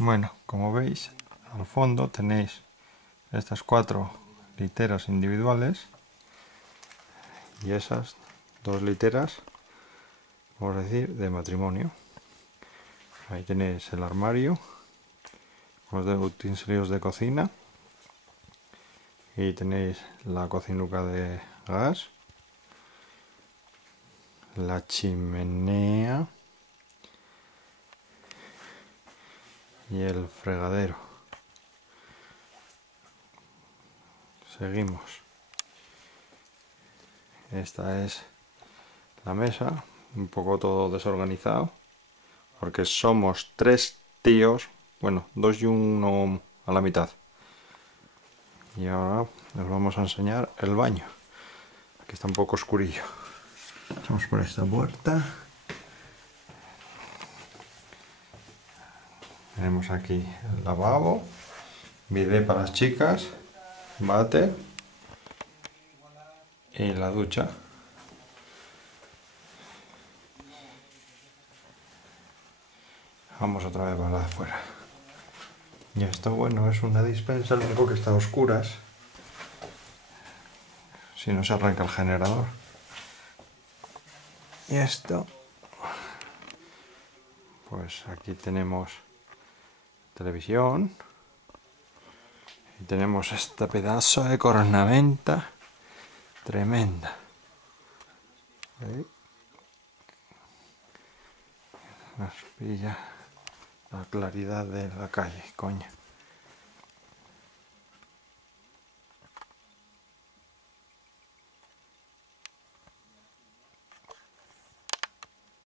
Bueno, como veis, al fondo tenéis estas 4 literas individuales y esas 2 literas, vamos a decir, de matrimonio. Ahí tenéis el armario, los de utensilios de cocina, y tenéis la cocinuca de gas, la chimenea y el fregadero. Seguimos. Esta es la mesa, un poco todo desorganizado, porque somos 3 tíos, bueno, 2 y 1 a la mitad. Y ahora les vamos a enseñar el baño. Aquí está un poco oscurillo. Vamos por esta puerta. Tenemos aquí el lavabo, bidet para las chicas, váter y la ducha. Vamos otra vez para afuera. Y esto, bueno, es una dispensa, lo único que está a oscuras. Si no se arranca el generador. Y esto, pues aquí tenemos televisión. Y tenemos este pedazo de cornamenta tremenda. ¿Veis? Nos pilla la claridad de la calle, coño.